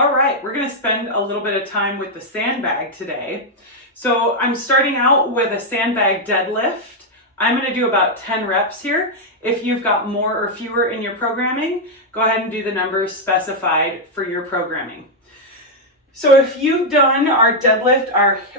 All right, we're gonna spend a little bit of time with the sandbag today. So I'm starting out with a sandbag deadlift. I'm gonna do about 10 reps here. If you've got more or fewer in your programming, go ahead and do the numbers specified for your programming. So if you've done our deadlift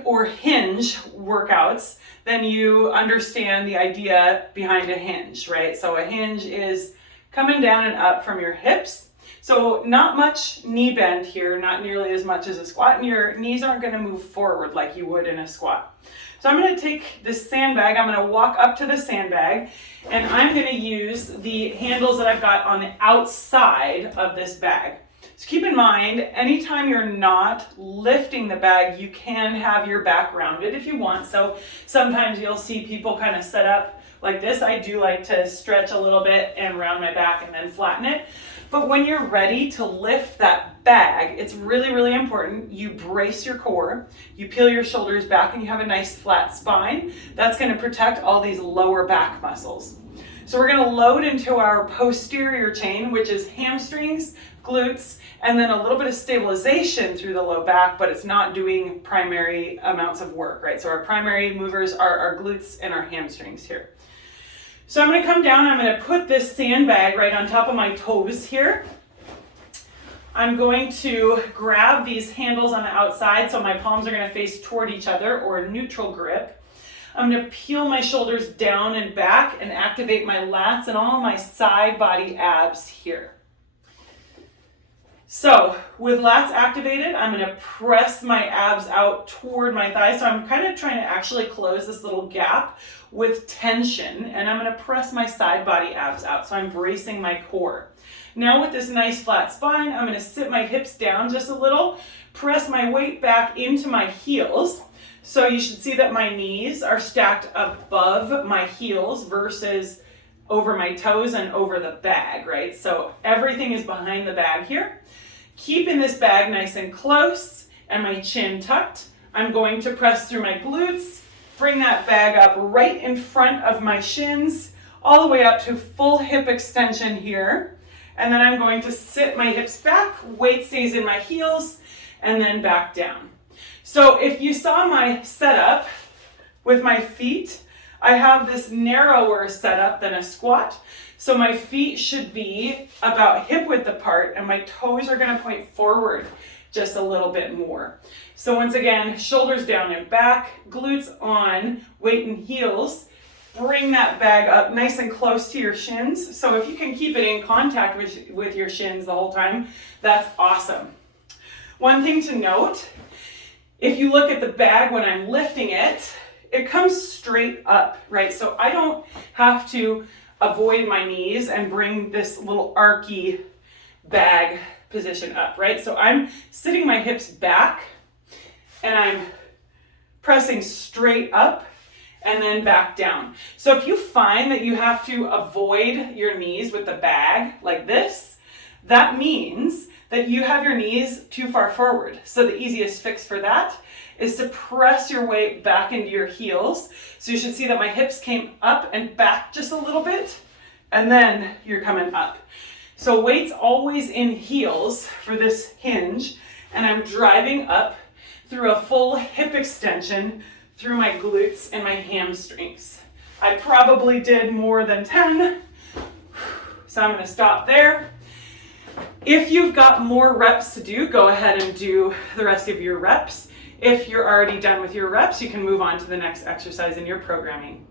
or hinge workouts, then you understand the idea behind a hinge, right? So a hinge is coming down and up from your hips. So not much knee bend here, not nearly as much as a squat, and your knees aren't going to move forward like you would in a squat. So I'm going to take this sandbag, I'm going to walk up to the sandbag, and I'm going to use the handles that I've got on the outside of this bag. So keep in mind, anytime you're not lifting the bag, you can have your back rounded if you want. So sometimes you'll see people kind of set up like this. I do like to stretch a little bit and round my back and then flatten it. But when you're ready to lift that bag, it's really, really important you brace your core, you peel your shoulders back, and you have a nice flat spine. That's going to protect all these lower back muscles. So we're going to load into our posterior chain, which is hamstrings, glutes, and then a little bit of stabilization through the low back, but it's not doing primary amounts of work, right? So our primary movers are our glutes and our hamstrings here. So I'm going to come down, I'm going to put this sandbag right on top of my toes here. I'm going to grab these handles on the outside so my palms are going to face toward each other, or a neutral grip. I'm going to peel my shoulders down and back and activate my lats and all my side body abs here. So with lats activated, I'm going to press my abs out toward my thighs. So I'm kind of trying to actually close this little gap with tension, and I'm going to press my side body abs out. So I'm bracing my core. Now with this nice flat spine, I'm going to sit my hips down just a little, press my weight back into my heels. So you should see that my knees are stacked above my heels versus over my toes and over the bag, right? So everything is behind the bag here. Keeping this bag nice and close and my chin tucked, I'm going to press through my glutes, bring that bag up right in front of my shins, all the way up to full hip extension here. And then I'm going to sit my hips back, weight stays in my heels, and then back down. So if you saw my setup with my feet, I have this narrower setup than a squat. So my feet should be about hip width apart and my toes are going to point forward just a little bit more. So once again, shoulders down and back, glutes on, weight and heels. Bring that bag up nice and close to your shins. So if you can keep it in contact with your shins the whole time, that's awesome. One thing to note, if you look at the bag when I'm lifting it, it comes straight up, right? So I don't have to avoid my knees and bring this little archy bag position up, right? So I'm sitting my hips back and I'm pressing straight up and then back down. So if you find that you have to avoid your knees with the bag like this, that means that you have your knees too far forward. So the easiest fix for that is to press your weight back into your heels. So you should see that my hips came up and back just a little bit, and then you're coming up. So weight's always in heels for this hinge, and I'm driving up through a full hip extension through my glutes and my hamstrings. I probably did more than 10, so I'm gonna stop there. If you've got more reps to do, go ahead and do the rest of your reps. If you're already done with your reps, you can move on to the next exercise in your programming.